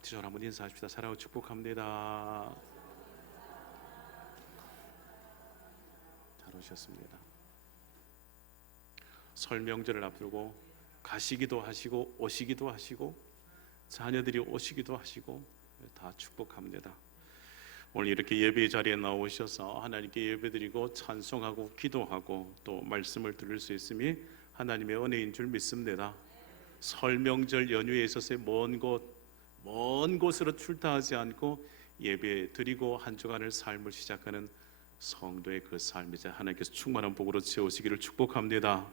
앞뒤적으로 한번 인사합시다. 사랑하고 축복합니다. 잘 오셨습니다. 설 명절을 앞두고 가시기도 하시고 오시기도 하시고 자녀들이 오시기도 하시고 다 축복합니다. 오늘 이렇게 예배 자리에 나오셔서 하나님께 예배드리고 찬송하고 기도하고 또 말씀을 들을 수 있음이 하나님의 은혜인 줄 믿습니다. 설 명절 연휴에 있어서 먼 곳으로 출타하지 않고 예배 드리고 한 주간을 삶을 시작하는 성도의 그 삶이 하나님께서 충만한 복으로 채우시기를 축복합니다.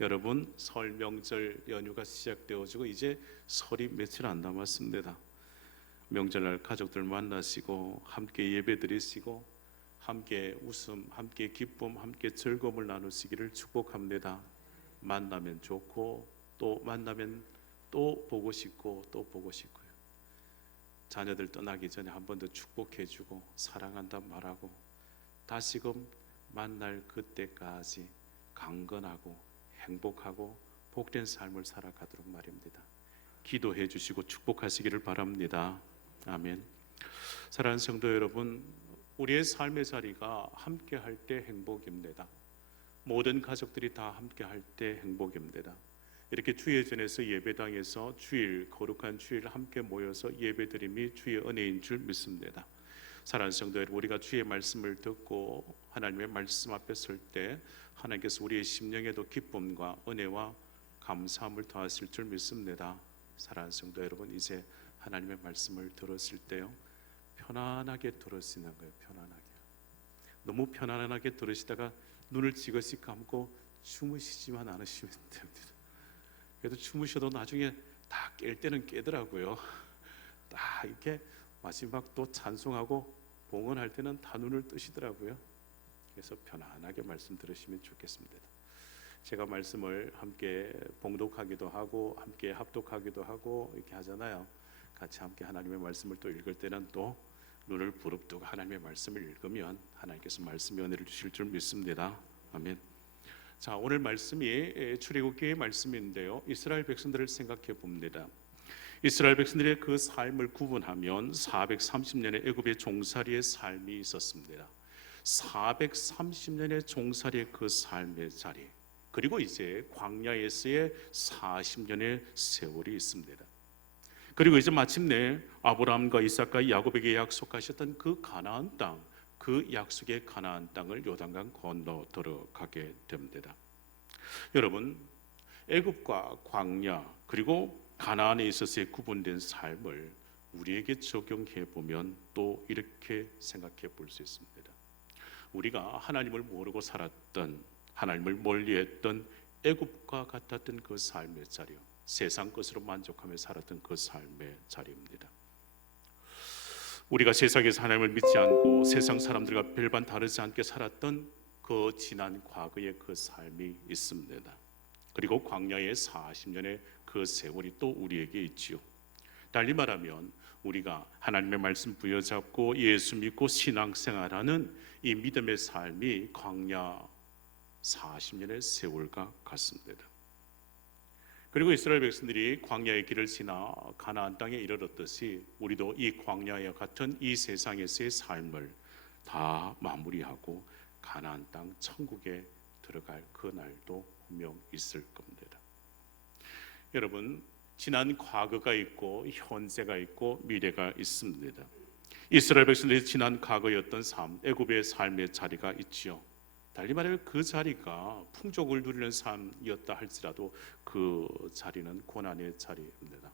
여러분, 설 명절 연휴가 시작되어지고 이제 설이 며칠 안 남았습니다. 명절날 가족들 만나시고 함께 예배 드리시고 함께 웃음, 함께 기쁨, 함께 즐거움을 나누시기를 축복합니다. 만나면 좋고 또 만나면 또 보고 싶고 또 보고 싶고요. 자녀들 떠나기 전에 한 번 더 축복해주고 사랑한다 말하고 다시금 만날 그때까지 강건하고 행복하고 복된 삶을 살아가도록 말입니다. 기도해 주시고 축복하시기를 바랍니다. 아멘. 사랑하는 성도 여러분, 우리의 삶의 자리가 함께 할 때 행복입니다. 모든 가족들이 다 함께 할 때 행복입니다. 이렇게 주예전에서 예배당에서 주일, 거룩한 주일 함께 모여서 예배드림이 주의 은혜인 줄 믿습니다. 사랑하는 성도 여러분, 우리가 주의 말씀을 듣고 하나님의 말씀 앞에 설 때 하나님께서 우리의 심령에도 기쁨과 은혜와 감사함을 더하실 줄 믿습니다. 사랑하는 성도 여러분, 이제 하나님의 말씀을 들었을 때요, 편안하게 들으시는 거예요. 편안하게. 너무 편안하게 들으시다가 눈을 지그시 감고 주무시지만 않으시면 됩니다. 그래도 주무셔도 나중에 다 깰 때는 깨더라고요. 딱 이렇게 마지막 또 찬송하고 봉헌할 때는 다 눈을 뜨시더라고요. 그래서 편안하게 말씀 들으시면 좋겠습니다. 제가 말씀을 함께 봉독하기도 하고 함께 합독하기도 하고 이렇게 하잖아요. 같이 함께 하나님의 말씀을 또 읽을 때는 또 눈을 부릅뜨고 하나님의 말씀을 읽으면 하나님께서 말씀의 은혜를 주실 줄 믿습니다. 아멘. 자, 오늘 말씀이 출애굽기의 말씀인데요, 이스라엘 백성들을 생각해 봅니다. 이스라엘 백성들의 그 삶을 구분하면 430년의 애굽의 종살이의 삶이 있었습니다. 430년의 종살이의 그 삶의 자리, 그리고 이제 광야에서의 40년의 세월이 있습니다. 그리고 이제 마침내 아브라함과 이삭과 야곱에게 약속하셨던 그 가나안 땅, 그 약속의 가나안 땅을 요단강 건너 들어가게 됩니다. 여러분, 애굽과 광야 그리고 가나안에 있어서의 구분된 삶을 우리에게 적용해 보면 또 이렇게 생각해 볼 수 있습니다. 우리가 하나님을 모르고 살았던, 하나님을 멀리했던 애굽과 같았던 그 삶의 자리요, 세상 것으로 만족하며 살았던 그 삶의 자리입니다. 우리가 세상에서 하나님을 믿지 않고 세상 사람들과 별반 다르지 않게 살았던 그 지난 과거의 그 삶이 있습니다. 그리고 광야의 40년의 그 세월이 또 우리에게 있지요. 달리 말하면 우리가 하나님의 말씀 부여잡고 예수 믿고 신앙생활하는 이 믿음의 삶이 광야 40년의 세월과 같습니다. 그리고 이스라엘 백성들이 광야의 길을 지나 가나안 땅에 이르렀듯이 우리도 이 광야와 같은 이 세상에서의 삶을 다 마무리하고 가나안 땅 천국에 들어갈 그 날도 분명 있을 겁니다. 여러분, 지난 과거가 있고 현재가 있고 미래가 있습니다. 이스라엘 백성들이 지난 과거였던 삶, 애굽의 삶의 자리가 있지요. 달리 말하면 그 자리가 풍족을 누리는 삶이었다 할지라도 그 자리는 고난의 자리입니다.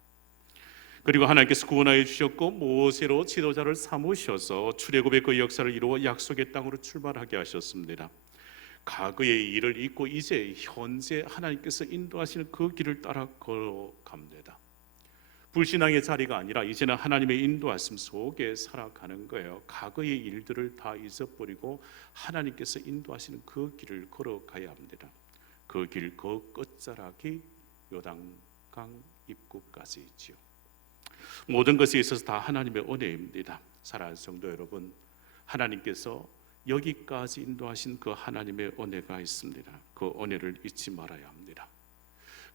그리고 하나님께서 구원하여 주셨고 모세로 지도자를 삼으셔서 출애굽의 그 역사를 이루어 약속의 땅으로 출발하게 하셨습니다. 과거의 일을 잊고 이제 현재 하나님께서 인도하시는 그 길을 따라 걸어갑니다. 불신앙의 자리가 아니라 이제는 하나님의 인도하심 속에 살아가는 거예요. 과거의 일들을 다 잊어버리고 하나님께서 인도하시는 그 길을 걸어가야 합니다. 그 길 그 끝자락이 요단강 입구까지 있지요. 모든 것에 있어서 다 하나님의 은혜입니다. 사랑하는 성도 여러분, 하나님께서 여기까지 인도하신 그 하나님의 은혜가 있습니다. 그 은혜를 잊지 말아야 합니다.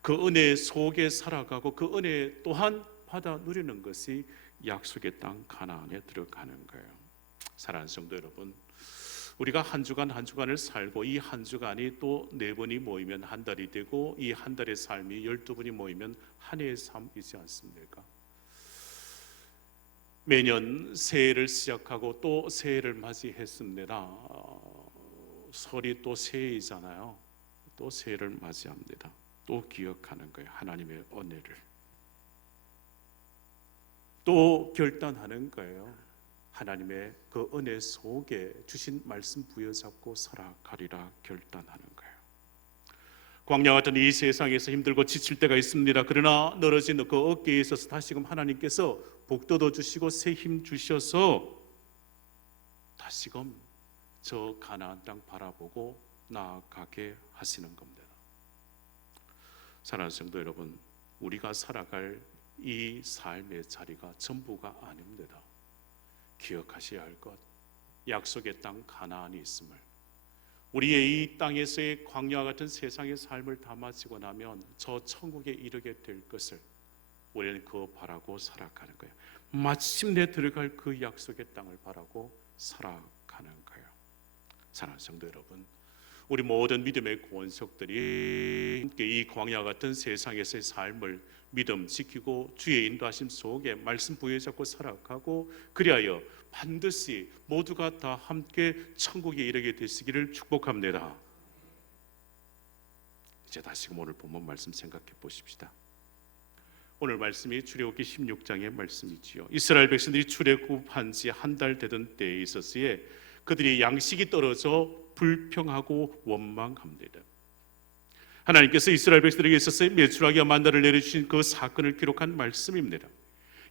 그 은혜 속에 살아가고 그 은혜 또한 받아 누리는 것이 약속의 땅 가나안에 들어가는 거예요. 사랑하는 성도 여러분, 우리가 한 주간을 살고 이 한 주간이 또 4번이 모이면 한 달이 되고 이 한 달의 삶이 12번이 모이면 한 해의 삶이지 않습니까? 매년 새해를 시작하고 또 새해를 맞이했습니다. 설이 또 새해이잖아요. 또 새해를 맞이합니다. 또 기억하는 거예요. 하나님의 은혜를. 또 결단하는 거예요. 하나님의 그 은혜 속에 주신 말씀 부여잡고 살아가리라 결단하는 거예요. 광야 같은 이 세상에서 힘들고 지칠 때가 있습니다. 그러나 늘어진 그 어깨에 있어서 다시금 하나님께서 복돋워 주시고 새 힘 주셔서 다시금 저 가나안 땅 바라보고 나아가게 하시는 겁니다. 사랑하는 성도 여러분, 우리가 살아갈 이 삶의 자리가 전부가 아닙니다. 기억하셔야 할 것, 약속의 땅 가나안이 있음을, 우리의 이 땅에서의 광야와 같은 세상의 삶을 다 마치고 나면 저 천국에 이르게 될 것을 우리는 그거 바라고 살아가는 거예요. 마침내 들어갈 그 약속의 땅을 바라고 살아가는 거예요. 사랑하는 성도 여러분, 우리 모든 믿음의 권속들이 함께 이 광야 같은 세상에서의 삶을 믿음 지키고 주의 인도하심 속에 말씀 부여잡고 살아가고, 그리하여 반드시 모두가 다 함께 천국에 이르게 되시기를 축복합니다. 이제 다시금 오늘 본문 말씀 생각해 보십시다. 오늘 말씀이 출애굽기 16장의 말씀이지요. 이스라엘 백성들이 출애굽한 지 한 달 되던 때에 있었기에 그들이 양식이 떨어져 불평하고 원망합니다. 하나님께서 이스라엘 백성들에게 있어서 메추라기와 만나를 내려주신 그 사건을 기록한 말씀입니다.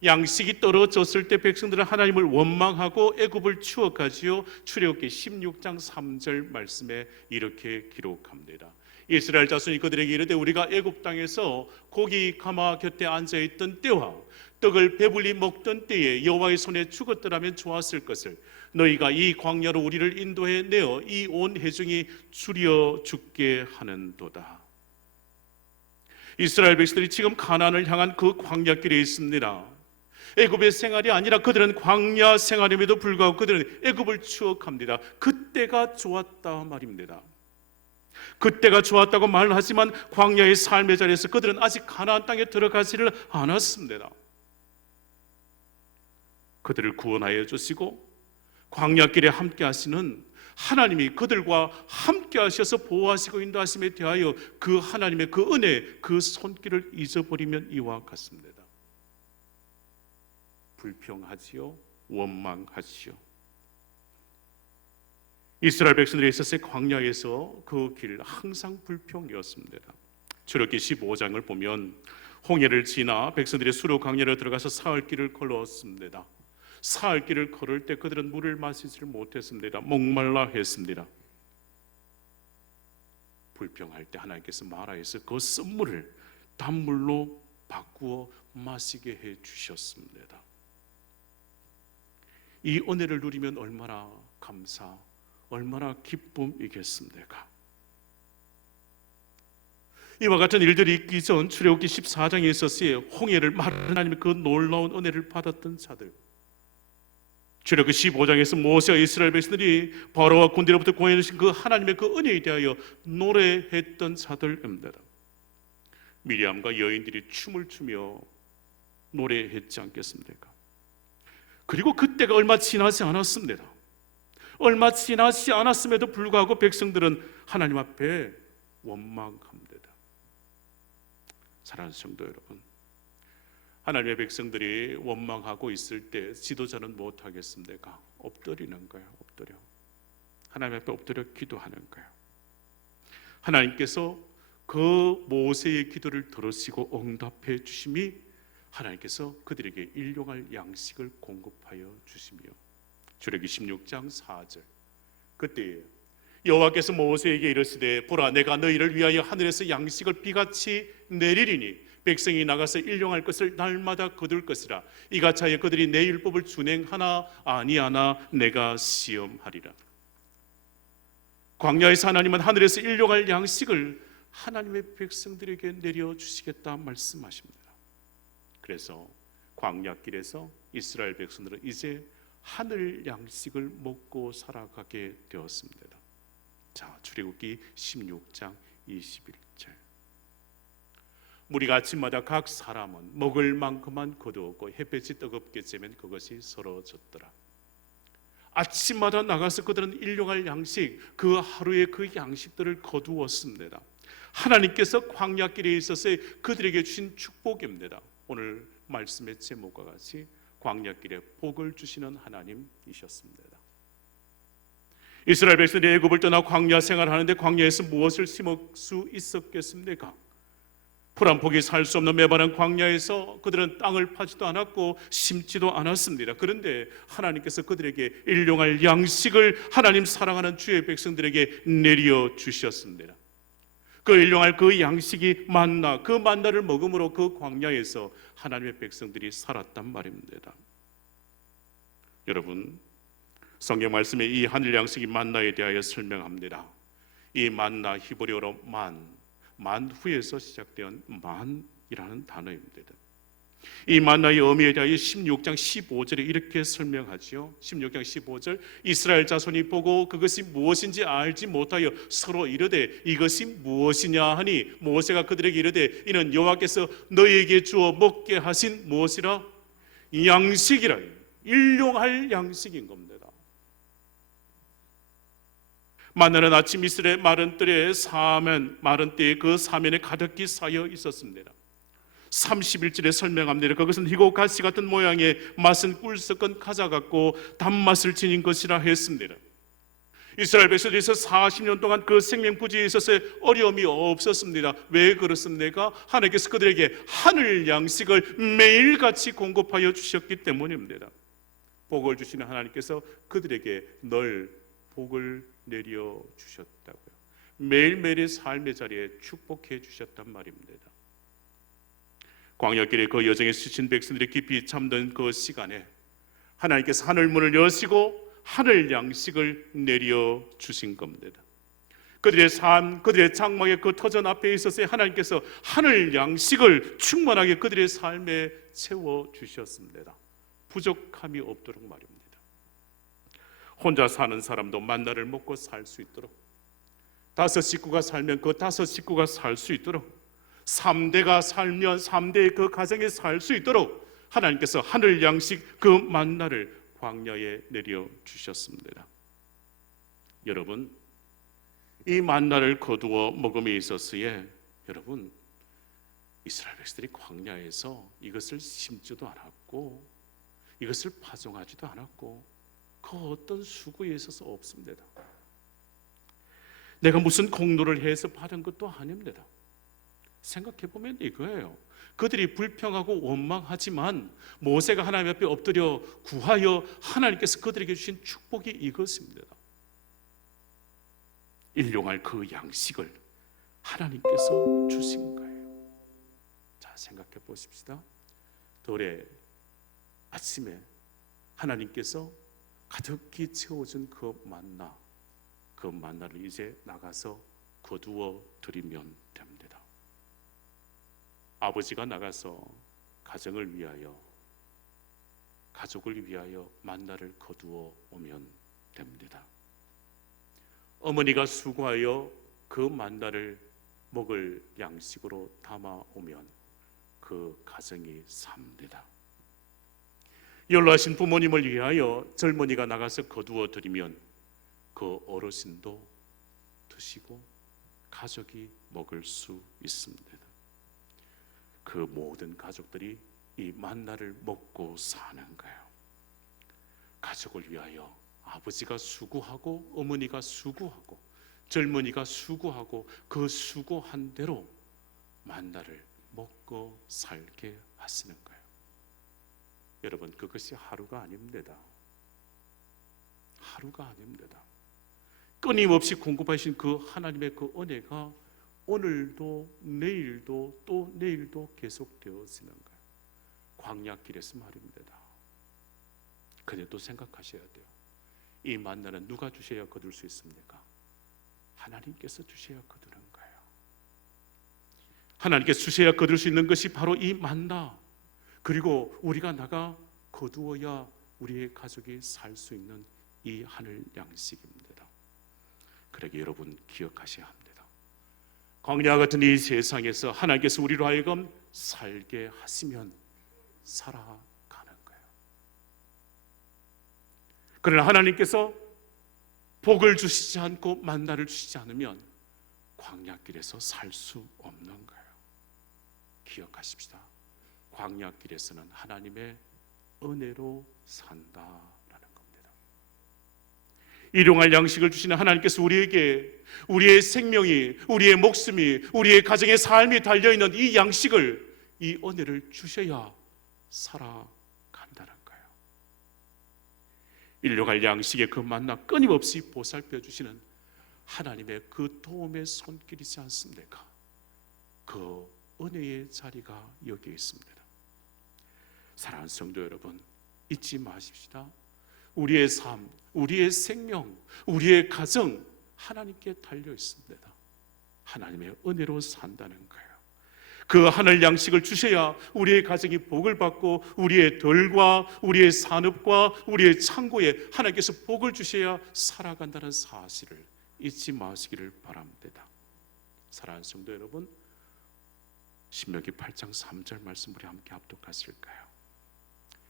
양식이 떨어졌을 때 백성들은 하나님을 원망하고 애굽을 추억하지요. 출애굽기 16장 3절 말씀에 이렇게 기록합니다. 이스라엘 자손이 그들에게 이르되 우리가 애굽 땅에서 고기 가마 곁에 앉아있던 때와 떡을 배불리 먹던 때에 여호와의 손에 죽었더라면 좋았을 것을, 너희가 이 광야로 우리를 인도해 내어 이 온 회중이 줄여 죽게 하는도다. 이스라엘 백성들이 지금 가나안을 향한 그 광야길에 있습니다. 애굽의 생활이 아니라 그들은 광야 생활임에도 불구하고 그들은 애굽을 추억합니다. 그때가 좋았다 말입니다. 그때가 좋았다고 말하지만 광야의 삶의 자리에서 그들은 아직 가나안 땅에 들어가지를 않았습니다. 그들을 구원하여 주시고 광야길에 함께 하시는 하나님이 그들과 함께 하셔서 보호하시고 인도하심에 대하여 그 하나님의 그 은혜, 그 손길을 잊어버리면 이와 같습니다. 불평하지요, 원망하지요. 이스라엘 백성들이 있었을 광야에서 그 길 항상 불평이었습니다. 출애굽기 15장을 보면 홍해를 지나 백성들이 수르 광야로 들어가서 사흘 길을 걸었습니다. 사흘 길을 걸을 때 그들은 물을 마시지를 못했습니다. 목말라 했습니다. 불평할 때 하나님께서 마라에서 그 쓴물을 단물로 바꾸어 마시게 해 주셨습니다. 이 은혜를 누리면 얼마나 감사, 얼마나 기쁨이겠습니까? 이와 같은 일들이 있기 전 출애굽기 14장에 있었어요. 홍해를 마른 하나님의 그 놀라운 은혜를 받았던 자들, 출애굽기 15장에서 모세와 이스라엘 백성들이 바로와 군대로부터 구원해 주신 그 하나님의 그 은혜에 대하여 노래했던 자들입니다. 미리암과 여인들이 춤을 추며 노래했지 않겠습니까? 그리고 그때가 얼마 지나지 않았습니다. 얼마 지나지 않았음에도 불구하고 백성들은 하나님 앞에 원망합니다. 사랑하는 성도 여러분, 하나님의 백성들이 원망하고 있을 때 지도자는 못하겠습니까? 엎드리는 거예요. 엎드려 하나님 앞에 엎드려 기도하는 거예요. 하나님께서 그 모세의 기도를 들으시고 응답해 주심이 하나님께서 그들에게 일용할 양식을 공급하여 주시며, 출애굽기 16장 4절 그때에 여호와께서 모세에게 이르시되 보라, 내가 너희를 위하여 하늘에서 양식을 비같이 내리리니 백성이 나가서 일용할 것을 날마다 거둘 것이라. 이같이 하여 그들이 내 율법을 준행하나 아니하나 내가 시험하리라. 광야에서 하나님은 하늘에서 일용할 양식을 하나님의 백성들에게 내려주시겠다 말씀하십니다. 그래서 광야길에서 이스라엘 백성들은 이제 하늘 양식을 먹고 살아가게 되었습니다. 자, 출애굽기 16장 21절. 무리가 아침마다 각 사람은 먹을 만큼만 거두었고 햇볕이 뜨겁게 쬐면 그것이 서러졌더라. 아침마다 나가서 그들은 일용할 양식, 그 하루의 그 양식들을 거두었습니다. 하나님께서 광야길에 있어서 그들에게 주신 축복입니다. 오늘 말씀의 제목과 같이 광야길에 복을 주시는 하나님이셨습니다. 이스라엘 백성들이 애굽을 떠나 광야 생활하는데 광야에서 무엇을 심을 수 있었겠습니까? 풀 한 폭이 살 수 없는 메마른 광야에서 그들은 땅을 파지도 않았고 심지도 않았습니다. 그런데 하나님께서 그들에게 일용할 양식을 하나님 사랑하는 주의 백성들에게 내려 주셨습니다. 그 일용할 그 양식이 만나, 그 만나를 먹음으로 그 광야에서 하나님의 백성들이 살았단 말입니다. 여러분, 성경 말씀에 이 하늘 양식이 만나에 대하여 설명합니다. 이 만나 히브리어로 만후에서 시작된 만이라는 단어입니다. 이 만나의 의미에 대하여 16장 15절에 이렇게 설명하지요. 16장 15절, 이스라엘 자손이 보고 그것이 무엇인지 알지 못하여 서로 이르되 이것이 무엇이냐 하니 모세가 그들에게 이르되 이는 여호와께서 너희에게 주어 먹게 하신 무엇이라? 양식이라. 일용할 양식인 겁니다. 만나는 아침 이슬의 마른 뜰에 마른 띠에 그 사면에 가득히 쌓여 있었습니다. 31절에 설명합니다. 그것은 희고 가시 같은 모양의 맛은 꿀 섞은 과자 같고 단맛을 지닌 것이라 했습니다. 이스라엘 백성들에서 40년 동안 그 생명 부지에 있어서 어려움이 없었습니다. 왜 그렇습니까? 하나님께서 그들에게 하늘 양식을 매일같이 공급하여 주셨기 때문입니다. 복을 주시는 하나님께서 그들에게 늘 복을 내려 주셨다고요. 매일매일의 삶의 자리에 축복해 주셨단 말입니다. 광야길의 그 여정에 지친 백성들이 깊이 잠든 그 시간에 하나님께서 하늘 문을 여시고 하늘 양식을 내려 주신 겁니다. 그들의 삶, 그들의 장막의 그 터전 앞에 있어서 하나님께서 하늘 양식을 충만하게 그들의 삶에 채워 주셨습니다. 부족함이 없도록 말입니다. 혼자 사는 사람도 만나를 먹고 살 수 있도록, 5 식구가 살면 그 5 식구가 살 수 있도록, 3대가 살면 3대의 그 가정에 살 수 있도록 하나님께서 하늘 양식 그 만나를 광야에 내려 주셨습니다. 여러분, 이 만나를 거두어 먹음에 있어서에 여러분, 이스라엘 백성들이 광야에서 이것을 심지도 않았고 이것을 파종하지도 않았고 그 어떤 수고에 있어서 없습니다. 내가 무슨 공로를 해서 받은 것도 아닙니다. 생각해 보면 이거예요. 그들이 불평하고 원망하지만 모세가 하나님 앞에 엎드려 구하여 하나님께서 그들에게 주신 축복이 이것입니다. 일용할 그 양식을 하나님께서 주신 거예요. 자, 생각해 보십시다. 들의 아침에 하나님께서 가득히 채워준 그 만나를 이제 나가서 거두어 드리면 됩니다. 아버지가 나가서 가정을 위하여, 가족을 위하여 만나를 거두어 오면 됩니다. 어머니가 수고하여 그 만나를 먹을 양식으로 담아 오면 그 가정이 삽니다. 연로하신 부모님을 위하여 젊은이가 나가서 거두어 드리면 그 어르신도 드시고 가족이 먹을 수 있습니다. 그 모든 가족들이 이 만나를 먹고 사는 거예요. 가족을 위하여 아버지가 수고하고 어머니가 수고하고 젊은이가 수고하고 그 수고한 대로 만나를 먹고 살게 하시는 거예요. 여러분, 그것이 하루가 아닙니다. 하루가 아닙니다. 끊임없이 공급하신 그 하나님의 그 은혜가 오늘도 내일도 또 내일도 계속되어지는 거예요. 광야길에서 말입니다. 그래도 생각하셔야 돼요. 이 만나는 누가 주셔야 거둘 수 있습니까? 하나님께서 주셔야 거두는 거예요. 하나님께서 주셔야 거둘 수 있는 것이 바로 이 만나, 그리고 우리가 나가 거두어야 우리의 가족이 살 수 있는 이 하늘 양식입니다. 그러게 여러분 기억하셔야 합니다. 광야 같은 이 세상에서 하나님께서 우리로 하여금 살게 하시면 살아가는 거예요. 그러나 하나님께서 복을 주시지 않고 만나를 주시지 않으면 광야길에서 살 수 없는 거예요. 기억하십시다. 광야길에서는 하나님의 은혜로 산다라는 겁니다. 일용할 양식을 주시는 하나님께서 우리에게 우리의 생명이, 우리의 목숨이, 우리의 가정의 삶이 달려있는 이 양식을, 이 은혜를 주셔야 살아간다는 거예요. 일용할 양식의 그 만나 끊임없이 보살펴 주시는 하나님의 그 도움의 손길이지 않습니까? 그 은혜의 자리가 여기에 있습니다. 사랑하는 성도 여러분, 잊지 마십시다. 우리의 삶, 우리의 생명, 우리의 가정 하나님께 달려 있습니다. 하나님의 은혜로 산다는 거예요. 그 하늘 양식을 주셔야 우리의 가정이 복을 받고 우리의 덜과 우리의 산업과 우리의 창고에 하나님께서 복을 주셔야 살아간다는 사실을 잊지 마시기를 바랍니다. 사랑하는 성도 여러분, 신명기 8장 3절 말씀 우리 함께 합독하실까요?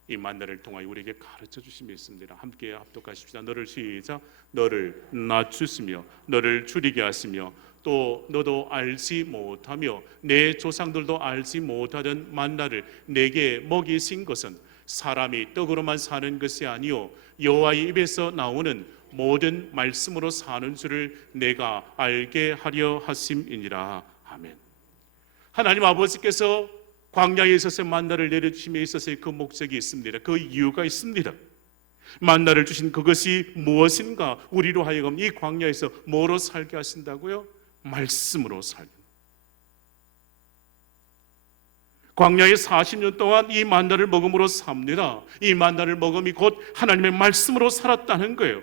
이 만나를 통하여 우리에게 가르쳐 주심이 있습니다. 함께 합독하십시다. 너를 시작. 너를 낮추시며 너를 줄이게 하시며 또 너도 알지 못하며 내 조상들도 알지 못하던 만나를 내게 먹이신 것은 사람이 떡으로만 사는 것이 아니요 여호와의 입에서 나오는 모든 말씀으로 사는 줄을 내가 알게 하려 하심이니라. 아멘. 하나님 아버지께서 광야에 있어서 만나를 내려주심에 있어서의 그 목적이 있습니다. 그 이유가 있습니다. 만나를 주신 그것이 무엇인가? 우리로 하여금 이 광야에서 뭐로 살게 하신다고요? 말씀으로 살게. 광야에 40년 동안 이 만나를 먹음으로 삽니다. 이 만나를 먹음이 곧 하나님의 말씀으로 살았다는 거예요.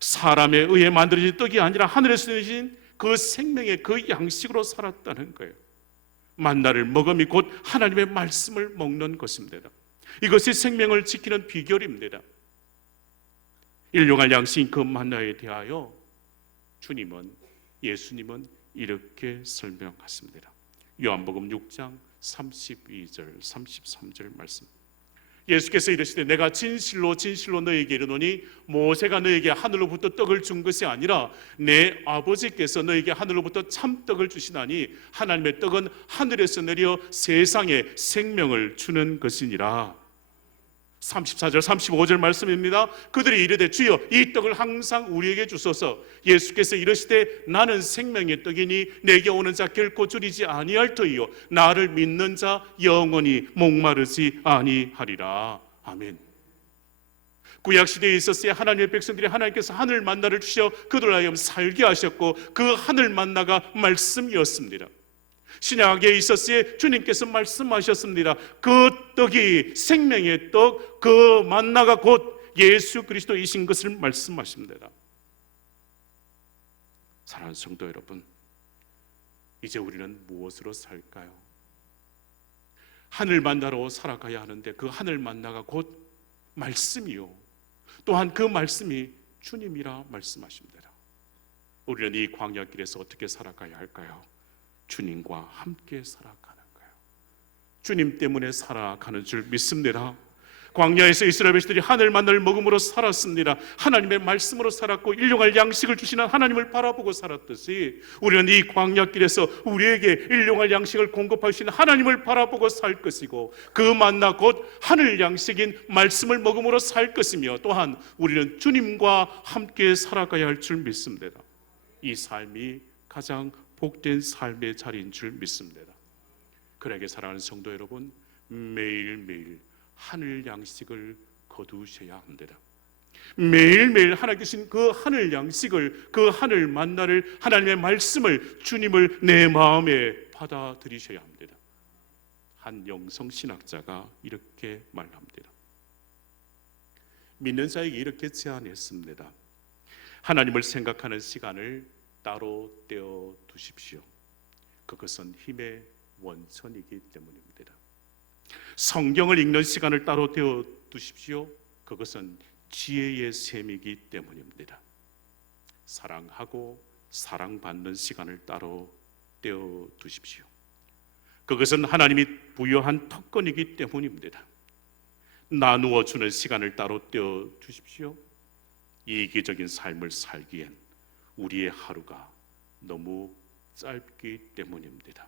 사람에 의해 만들어진 떡이 아니라 하늘에서 내리신 그 생명의 그 양식으로 살았다는 거예요. 만나를 먹음이 곧 하나님의 말씀을 먹는 것입니다. 이것이 생명을 지키는 비결입니다. 일용할 양식인 그 만나에 대하여 예수님은 이렇게 설명하십니다. 요한복음 6장 32절 33절 말씀. 예수께서 이르시되 내가 진실로 진실로 너에게 이르노니 모세가 너에게 하늘로부터 떡을 준 것이 아니라 내 아버지께서 너에게 하늘로부터 참떡을 주시나니 하나님의 떡은 하늘에서 내려 세상에 생명을 주는 것이니라. 34절 35절 말씀입니다. 그들이 이르되 주여 이 떡을 항상 우리에게 주소서. 예수께서 이르시되 나는 생명의 떡이니 내게 오는 자 결코 줄이지 아니할 터이요 나를 믿는 자 영원히 목마르지 아니하리라. 아멘. 구약시대에 있었을 때 하나님의 백성들이 하나님께서 하늘 만나를 주셔 그들을 하여금 살게 하셨고 그 하늘 만나가 말씀이었습니다. 신약에 있었을 때 주님께서 말씀하셨습니다. 그 떡이 생명의 떡, 그 만나가 곧 예수 그리스도이신 것을 말씀하십니다. 사랑하는 성도 여러분, 이제 우리는 무엇으로 살까요? 하늘 만나로 살아가야 하는데 그 하늘 만나가 곧 말씀이요 또한 그 말씀이 주님이라 말씀하십니다. 우리는 이 광야길에서 어떻게 살아가야 할까요? 주님과 함께 살아가는 거예요. 주님 때문에 살아가는 줄 믿습니다. 광야에서 이스라엘 백성들이 하늘 만나를 먹음으로 살았습니다. 하나님의 말씀으로 살았고 일용할 양식을 주시는 하나님을 바라보고 살았듯이 우리는 이 광야길에서 우리에게 일용할 양식을 공급하시는 하나님을 바라보고 살 것이고 그 만나 곧 하늘 양식인 말씀을 먹음으로 살 것이며 또한 우리는 주님과 함께 살아가야 할 줄 믿습니다. 이 삶이 가장 복된 삶의 자리인 줄 믿습니다. 그러게 사랑하는 성도 여러분, 매일매일 하늘 양식을 거두셔야 합니다. 매일매일 하나님께 주신 그 하늘 양식을, 그 하늘 만나를, 하나님의 말씀을, 주님을 내 마음에 받아들이셔야 합니다. 한 영성신학자가 이렇게 말합니다. 믿는 자에게 이렇게 제안했습니다. 하나님을 생각하는 시간을 따로 떼어 두십시오. 그것은 힘의 원천이기 때문입니다. 성경을 읽는 시간을 따로 떼어 두십시오. 그것은 지혜의 셈이기 때문입니다. 사랑하고 사랑받는 시간을 따로 떼어 두십시오. 그것은 하나님이 부여한 특권이기 때문입니다. 나누어 주는 시간을 따로 떼어 주십시오. 이기적인 삶을 살기엔 우리의 하루가 너무 짧기 때문입니다.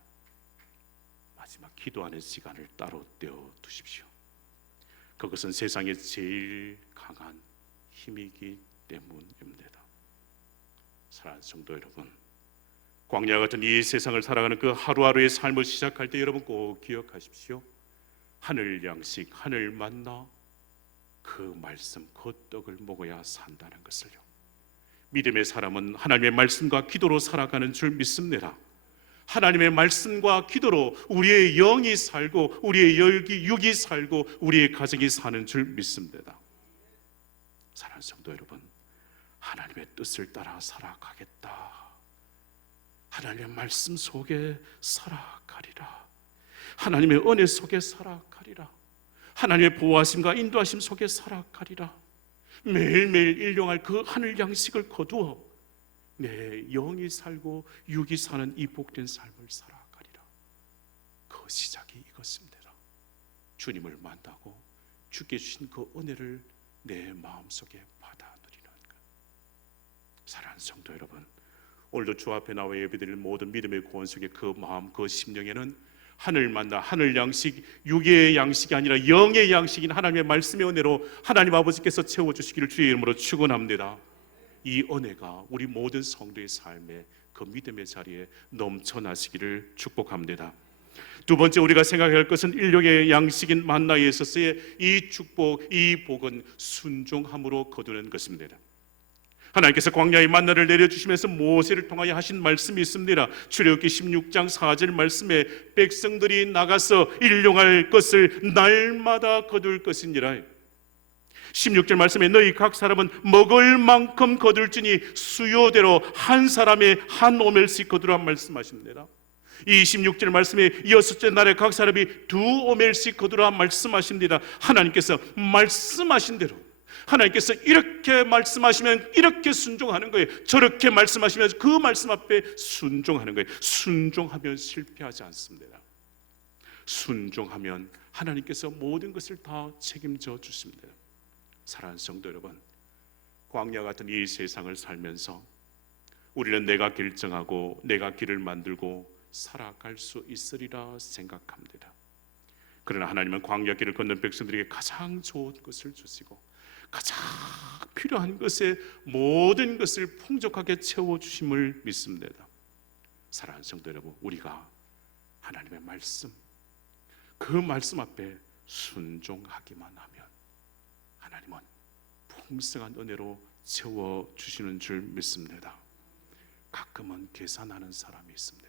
마지막 기도하는 시간을 따로 떼어 두십시오. 그것은 세상에 제일 강한 힘이기 때문입니다. 사랑하는 성도 여러분, 광야 같은 이 세상을 살아가는 그 하루하루의 삶을 시작할 때 여러분 꼭 기억하십시오. 하늘 양식, 하늘 만나, 그 말씀, 그 떡을 먹어야 산다는 것을요. 믿음의 사람은 하나님의 말씀과 기도로 살아가는 줄 믿습니다. 하나님의 말씀과 기도로 우리의 영이 살고 우리의 육이 살고 우리의 가정이 사는 줄 믿습니다. 사랑하는 성도 여러분, 하나님의 뜻을 따라 살아가겠다. 하나님의 말씀 속에 살아가리라. 하나님의 은혜 속에 살아가리라. 하나님의 보호하심과 인도하심 속에 살아가리라. 매일매일 일용할 그 하늘 양식을 거두어 내 영이 살고 육이 사는 이 복된 삶을 살아가리라. 그 시작이 이것입니다. 주님을 만나고 주께 주신 그 은혜를 내 마음속에 받아 누리는 것. 사랑하는 성도 여러분, 오늘도 주 앞에 나와 예배드릴 모든 믿음의 구원 속에 그 마음, 그 심령에는 하늘 만나, 하늘 양식, 육의 양식이 아니라 영의 양식인 하나님의 말씀의 은혜로 하나님 아버지께서 채워주시기를 주의 이름으로 축원합니다. 이 은혜가 우리 모든 성도의 삶에 그 믿음의 자리에 넘쳐나시기를 축복합니다. 두 번째 우리가 생각할 것은 인력의 양식인 만나에 있어서의 이 축복, 이 복은 순종함으로 거두는 것입니다. 하나님께서 광야의 만나를 내려주시면서 모세를 통하여 하신 말씀이 있습니다. 출애굽기 16장 4절 말씀에 백성들이 나가서 일용할 것을 날마다 거둘 것이니라. 16절 말씀에 너희 각 사람은 먹을 만큼 거둘지니 수요대로 한 사람의 한 오멜씩 거두라 말씀하십니다. 이 16절 말씀에 6째 날에 각 사람이 2오멜씩 거두라 말씀하십니다. 하나님께서 말씀하신 대로, 하나님께서 이렇게 말씀하시면 이렇게 순종하는 거예요. 저렇게 말씀하시면 그 말씀 앞에 순종하는 거예요. 순종하면 실패하지 않습니다. 순종하면 하나님께서 모든 것을 다 책임져 주십니다. 사랑하는 성도 여러분, 광야 같은 이 세상을 살면서 우리는 내가 결정하고 내가 길을 만들고 살아갈 수 있으리라 생각합니다. 그러나 하나님은 광야 길을 걷는 백성들에게 가장 좋은 것을 주시고 가장 필요한 것에 모든 것을 풍족하게 채워주심을 믿습니다. 사랑하는 성도 여러분, 우리가 하나님의 말씀, 그 말씀 앞에 순종하기만 하면 하나님은 풍성한 은혜로 채워주시는 줄 믿습니다. 가끔은 계산하는 사람이 있습니다.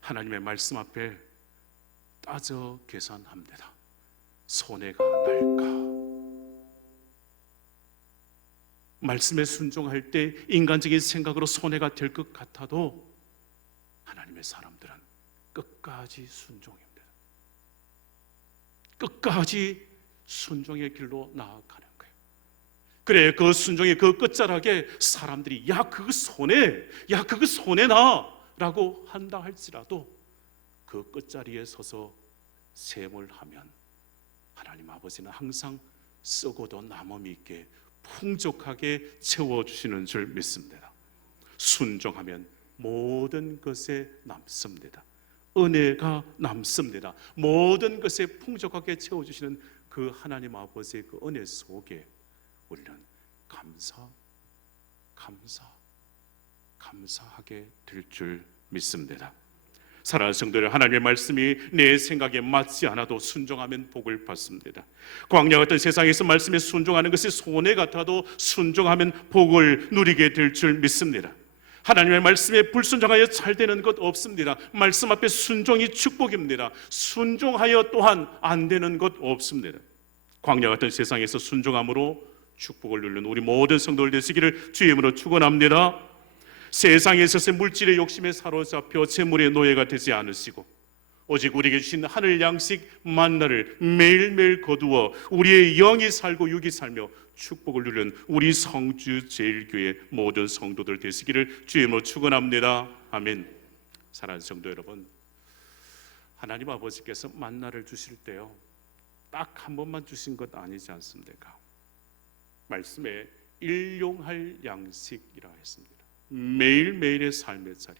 하나님의 말씀 앞에 따져 계산합니다. 손해가 날까? 말씀에 순종할 때 인간적인 생각으로 손해가 될 것 같아도 하나님의 사람들은 끝까지 순종입니다. 끝까지 순종의 길로 나아가는 거예요. 그래, 그 순종의 그 끝자락에 사람들이 야 그거 손해나 라고 한다 할지라도 그 끝자리에 서서 셈을 하면 하나님 아버지는 항상 쓰고도 남음이 있게 풍족하게 채워주시는 줄 믿습니다. 순종하면 모든 것에 남습니다. 은혜가 남습니다. 모든 것에 풍족하게 채워주시는 그 하나님 아버지의 그 은혜 속에 우리는 감사하게 될 줄 믿습니다. 사랑하는 성도들, 하나님의 말씀이 내 생각에 맞지 않아도 순종하면 복을 받습니다. 광야 같은 세상에서 말씀에 순종하는 것이 손해 같아도 순종하면 복을 누리게 될 줄 믿습니다. 하나님의 말씀에 불순종하여 잘 되는 것 없습니다. 말씀 앞에 순종이 축복입니다. 순종하여 또한 안 되는 것 없습니다. 광야 같은 세상에서 순종함으로 축복을 누리는 우리 모든 성도들 되시기를 주의 이름으로 축원합니다. 세상에 있어서 물질의 욕심에 사로잡혀 재물의 노예가 되지 않으시고 오직 우리에게 주신 하늘 양식 만나를 매일매일 거두어 우리의 영이 살고 육이 살며 축복을 누리는 우리 성주 제일교회 모든 성도들 되시기를 주의 이름으로 축원합니다. 아멘. 사랑하는 성도 여러분, 하나님 아버지께서 만나를 주실 때요, 딱 한 번만 주신 것 아니지 않습니까? 말씀에 일용할 양식이라 했습니다. 매일매일의 삶의 자리,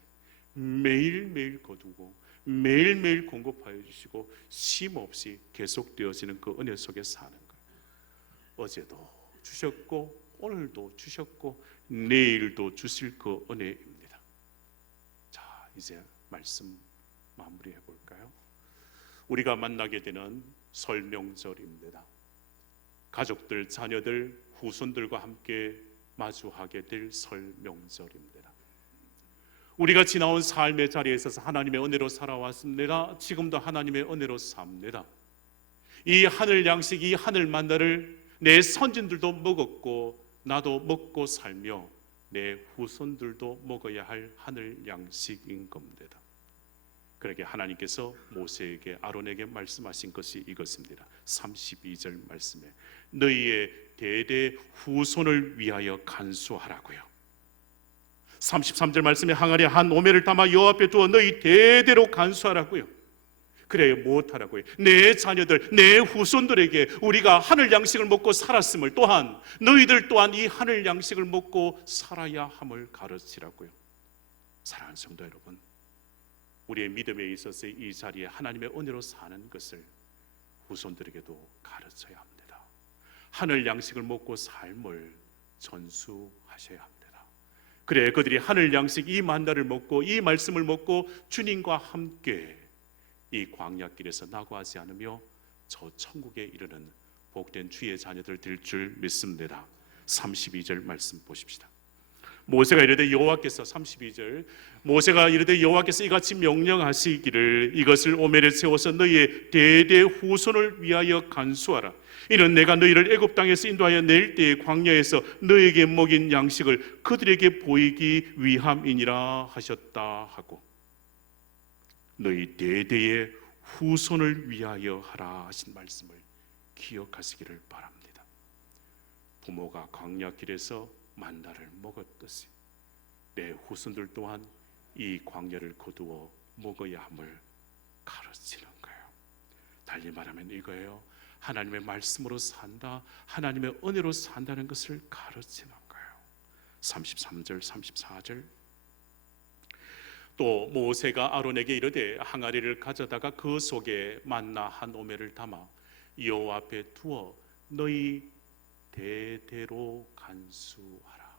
매일매일 거두고 매일매일 공급하여 주시고 쉼없이 계속되어지는 그 은혜 속에 사는 거예요. 어제도 주셨고 오늘도 주셨고 내일도 주실 그 은혜입니다. 자, 이제 말씀 마무리해 볼까요? 우리가 만나게 되는 설 명절입니다. 가족들, 자녀들, 후손들과 함께 마주하게 될 설 명절입니다. 우리가 지나온 삶의 자리에 있어서 하나님의 은혜로 살아왔습니다. 지금도 하나님의 은혜로 삽니다. 이 하늘 양식, 이 하늘 만나를 내 선진들도 먹었고 나도 먹고 살며 내 후손들도 먹어야 할 하늘 양식인 겁니다. 그러게 하나님께서 모세에게, 아론에게 말씀하신 것이 이것입니다. 32절 말씀에 너희의 대대 후손을 위하여 간수하라고요. 33절 말씀에 항아리에 한 오매를 담아 여호와 앞에 두어 너희 대대로 간수하라고요. 그래, 무엇하라고요? 내 자녀들, 내 후손들에게 우리가 하늘 양식을 먹고 살았음을, 또한 너희들 또한 이 하늘 양식을 먹고 살아야 함을 가르치라고요. 사랑하는 성도 여러분, 우리의 믿음에 있어서 이 자리에 하나님의 은혜로 사는 것을 후손들에게도 가르쳐야 합니다. 하늘 양식을 먹고 삶을 전수하셔야 합니다. 그래, 그들이 하늘 양식 이 만나를 먹고 이 말씀을 먹고 주님과 함께 이 광야길에서 낙오하지 않으며 저 천국에 이르는 복된 주의 자녀들 될 줄 믿습니다. 32절 말씀 보십시다. 모세가 이르되 여호와께서, 32절, 모세가 이르되 여호와께서 이같이 명령하시기를 이것을 오멜에 세워서 너희의 대대 후손을 위하여 간수하라. 이는 내가 너희를 애굽 땅에서 인도하여 낼 때의 광야에서 너희에게 먹인 양식을 그들에게 보이기 위함이니라 하셨다 하고, 너희 대대의 후손을 위하여 하라 하신 말씀을 기억하시기를 바랍니다. 부모가 광야길에서 만나를 먹었듯이 내 후손들 또한 이 광야를 거두어 먹어야 함을 가르치는 거예요. 달리 말하면 이거예요. 하나님의 말씀으로 산다, 하나님의 은혜로 산다는 것을 가르치는 거예요. 33절, 34절. 또 모세가 아론에게 이르되 항아리를 가져다가 그 속에 만나 한 오매를 담아 여호와 앞에 두어 너희 대대로 간수하라.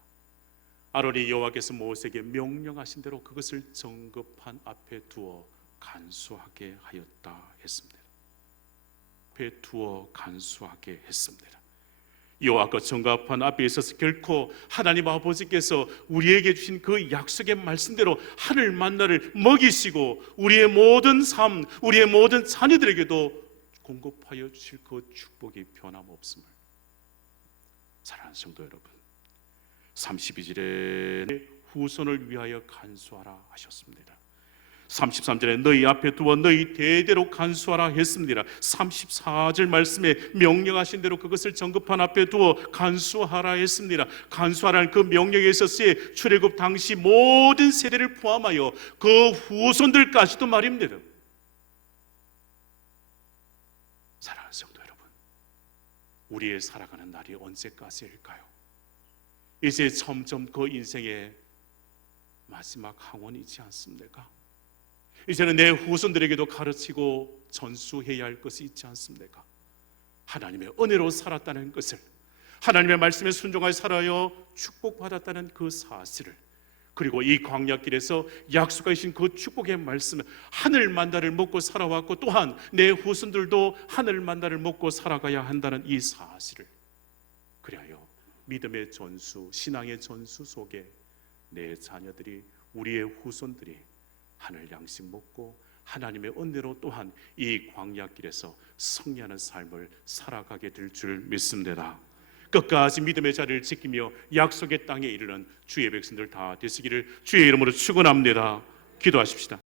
아론이 여호와께서 모세에게 명령하신 대로 그것을 정급판 앞에 두어 간수하게 하였다 했습니다. 앞에 두어 간수하게 했습니다. 여호와께 정갑판 앞에 있어서 결코 하나님 아버지께서 우리에게 주신 그 약속의 말씀대로 하늘 만나를 먹이시고 우리의 모든 삶, 우리의 모든 자녀들에게도 공급하여 주실 그 축복이 변함없음을, 사랑하는 성도 여러분, 32절에 후손을 위하여 간수하라 하셨습니다. 33절에 너희 앞에 두어 너희 대대로 간수하라 했습니다. 34절 말씀에 명령하신 대로 그것을 정급판 앞에 두어 간수하라 했습니다. 간수하라는 그 명령에 있어서의 출애굽 당시 모든 세대를 포함하여 그 후손들까지도 말입니다. 사랑하는 성도 여러분, 우리의 살아가는 날이 언제까지일까요? 이제 점점 그 인생의 마지막 항원이지 않습니까? 이제는 내 후손들에게도 가르치고 전수해야 할 것이 있지 않습니까? 하나님의 은혜로 살았다는 것을, 하나님의 말씀에 순종하여 살아요 축복받았다는 그 사실을, 그리고 이 광야길에서 약속하신 그 축복의 말씀, 하늘 만나를 먹고 살아왔고 또한 내 후손들도 하늘 만나를 먹고 살아가야 한다는 이 사실을, 그리하여 믿음의 전수, 신앙의 전수 속에 내 자녀들이, 우리의 후손들이 하늘 양식 먹고 하나님의 은혜로 또한 이 광야길에서 승리하는 삶을 살아가게 될 줄 믿습니다. 끝까지 믿음의 자리를 지키며 약속의 땅에 이르는 주의 백성들 다 되시기를 주의 이름으로 축원합니다. 기도하십시다.